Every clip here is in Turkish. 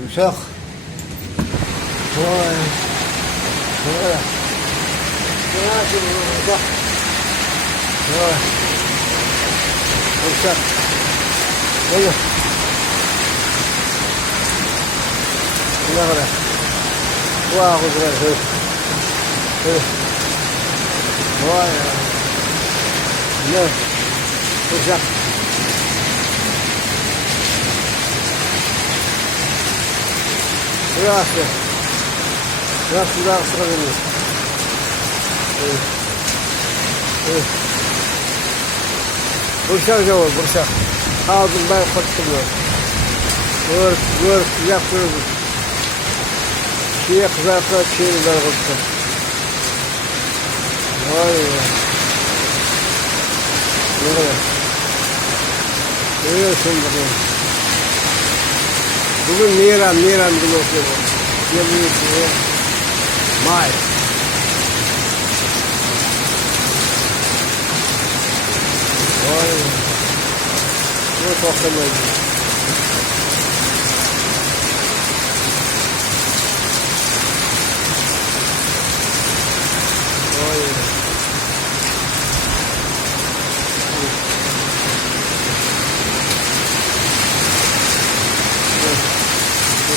Kumsak. Vay. Vay. Vay şimdi kumsak. Vay. Kumsak. Buyur. Ne kadar? Vay güzel. Vay ya. Ne? Kumsak. Burası. Burası daha sıra veriyor. Evet. Bursak cevap, bursak. Aldım ben kurtuldum. Vur, yapıyoruz. Şeye kızartma, şeye ben kurtuldum. Vay ya. Ne kadar? Görüyorsun bakayım. Bugün Miran günü okuyor. 23 May. Vay. Bu toplamayız. Vay.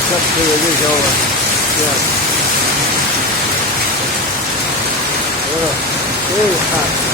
Çok sevdiğim cevap var. Evet. Evet.